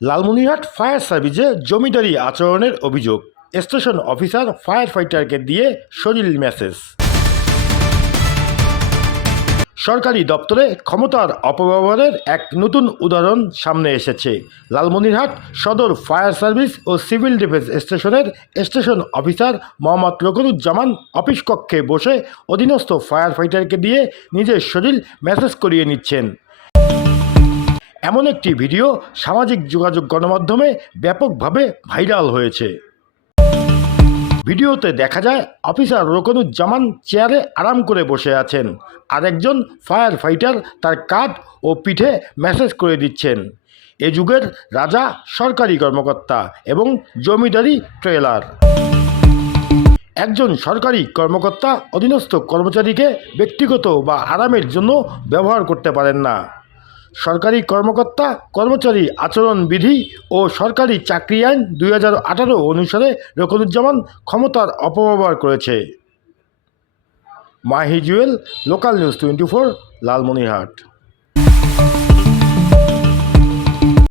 Lalmonirhat fire সার্ভিসে জমিদারি আচরণের অভিযোগ, স্টেশন অফিসার ফায়ার ফাইটারকে দিয়ে শরীর মেসেজ। সরকারি দপ্তরে ক্ষমতার অপব্যবহারের এক নতুন উদাহরণ সামনে এসেছে। লালমনিরহাট সদর ফায়ার সার্ভিস ও সিভিল ডিফেন্স স্টেশনের স্টেশন অফিসার মোহাম্মদ রকিনুজ্জামান অফিস কক্ষে বসে অধীনস্থ ফায়ার ফাইটারকে দিয়ে নিজের শরীর মেসেজ করিয়ে নিচ্ছেন। এমন একটি ভিডিও সামাজিক যোগাযোগ গণমাধ্যমে ব্যাপকভাবে ভাইরাল হয়েছে। ভিডিওতে দেখা যায় অফিসার রকিনুজ্জামান চেয়ারে আরাম করে বসে আছেন, আর একজন ফায়ার ফাইটার তার কাঁধ ও পিঠে মেসেজ করে দিচ্ছেন। এ যুগের রাজা সরকারি কর্মকর্তা এবং জমিদারি ট্রেলার। একজন সরকারি কর্মকর্তা অধীনস্থ কর্মচারীকে ব্যক্তিগত বা আরামের জন্য ব্যবহার করতে পারেন না। সরকারি কর্মকর্তা কর্মচারী আচরণ বিধি ও সরকারি চাকরি আইন 2018 অনুসারে রকিনুজ্জামান ক্ষমতার অপব্যবহার করেছে। Mahi Jewel, local news 24, Lalmonirhat.